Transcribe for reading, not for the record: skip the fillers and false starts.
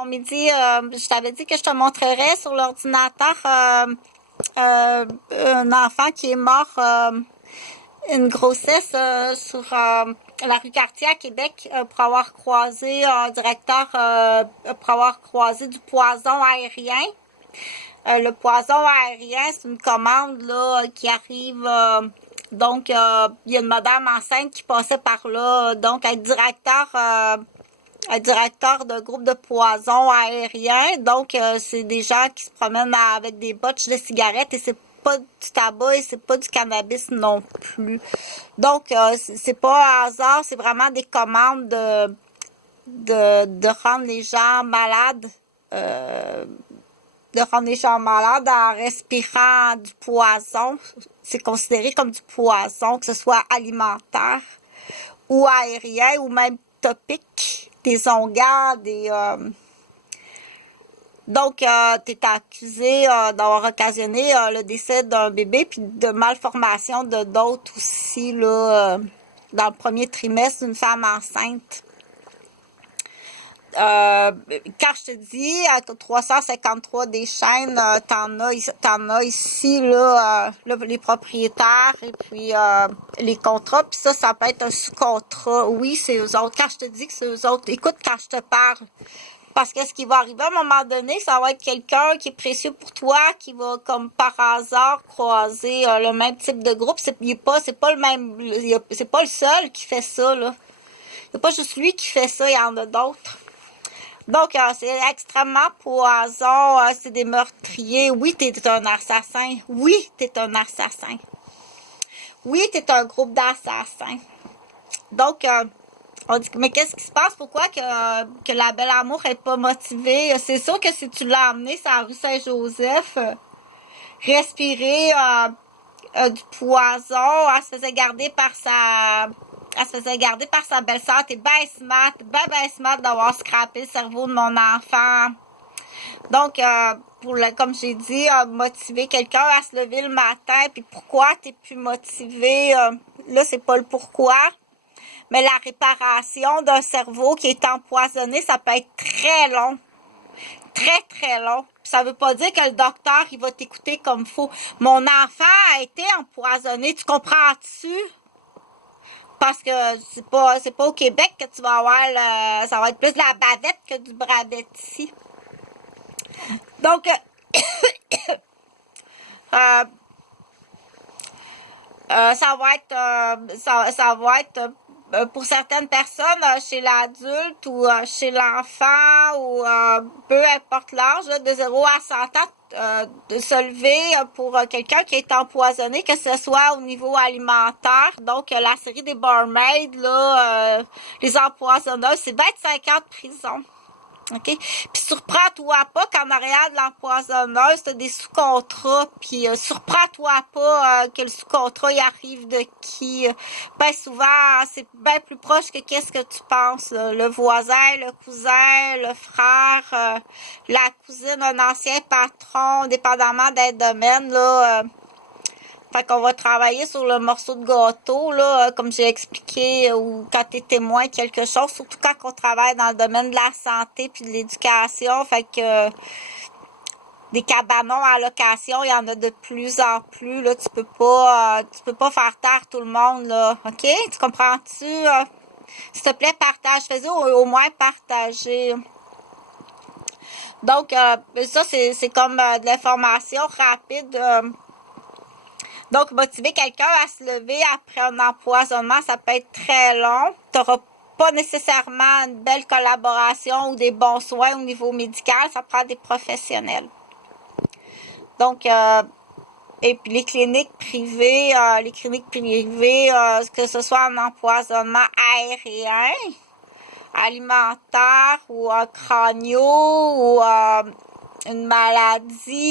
bon midi. Je t'avais dit que je te montrerais sur l'ordinateur un enfant qui est mort, une grossesse sur la rue Cartier à Québec pour avoir croisé un directeur, pour avoir croisé du poison aérien. Le poison aérien, c'est une commande là qui arrive. Donc, il y a une madame enceinte qui passait par là. Donc, être directeur de groupe de poison aérien. Donc, c'est des gens qui se promènent avec des botches de cigarettes et c'est pas du tabac et c'est pas du cannabis non plus. Donc, c'est pas un hasard, c'est vraiment des commandes de rendre les gens malades. De rendre les gens malades en respirant du poison. C'est considéré comme du poison, que ce soit alimentaire ou aérien ou même topique, des onguents, Donc, tu es accusé d'avoir occasionné le décès d'un bébé puis de malformation de d'autres aussi là, dans le premier trimestre d'une femme enceinte. Quand je te dis 353 des chaînes, t'en as ici là, les propriétaires et puis les contrats, puis ça peut être un sous-contrat. Oui, c'est eux autres. Quand je te dis que c'est eux autres, écoute quand je te parle. Parce que ce qui va arriver à un moment donné, ça va être quelqu'un qui est précieux pour toi, qui va comme par hasard croiser le même type de groupe. C'est pas le même, c'est pas le seul qui fait ça là. C'est pas juste lui qui fait ça, il y en a d'autres. Donc, c'est extrêmement poison, c'est des meurtriers. Oui, t'es un assassin. Oui, t'es un assassin. Oui, t'es un groupe d'assassins. Donc, on dit, mais qu'est-ce qui se passe? Pourquoi que la belle amour est pas motivée? C'est sûr que si tu l'as emmenée sur la rue Saint-Joseph, respirer du poison, elle se faisait garder par sa belle-sœur. T'es bien smart d'avoir scrappé le cerveau de mon enfant. Donc, comme j'ai dit, motiver quelqu'un à se lever le matin, puis pourquoi t'es plus motivé, là, c'est pas le pourquoi. Mais la réparation d'un cerveau qui est empoisonné, ça peut être très long. Très, très long. Ça veut pas dire que le docteur, il va t'écouter comme faut. Mon enfant a été empoisonné, tu comprends-tu? Parce que c'est pas au Québec que tu vas avoir ça va être plus de la bavette que du brabetti. Donc, ça va être pour certaines personnes chez l'adulte ou chez l'enfant ou peu importe l'âge, de 0 à 100 ans, de se lever pour quelqu'un qui est empoisonné, que ce soit au niveau alimentaire. Donc, la série des barmaids, là, les empoisonneuses, c'est 25 ans de prison. OK? Puis surprends-toi pas qu'en arrière de l'empoisonneuse, t'as des sous-contrats, puis surprends-toi pas que le sous-contrat, il arrive de qui. Ben souvent, c'est bien plus proche que qu'est-ce que tu penses. Là. Le voisin, le cousin, le frère, la cousine, un ancien patron, dépendamment des domaines, là. Fait qu'on va travailler sur le morceau de gâteau, là, comme j'ai expliqué, ou quand t'es témoin de quelque chose, surtout quand on travaille dans le domaine de la santé puis de l'éducation. Fait que des cabanons à location, il y en a de plus en plus, là. Tu peux pas faire taire tout le monde, là. OK? Tu comprends-tu? S'il te plaît, partage. Fais-y au moins partager. Donc, ça, c'est comme de l'information rapide. Donc, motiver quelqu'un à se lever après un empoisonnement, ça peut être très long. Tu n'auras pas nécessairement une belle collaboration ou des bons soins au niveau médical. Ça prend des professionnels. Donc, et puis les cliniques privées, que ce soit un empoisonnement aérien, alimentaire ou un crânio ou une maladie,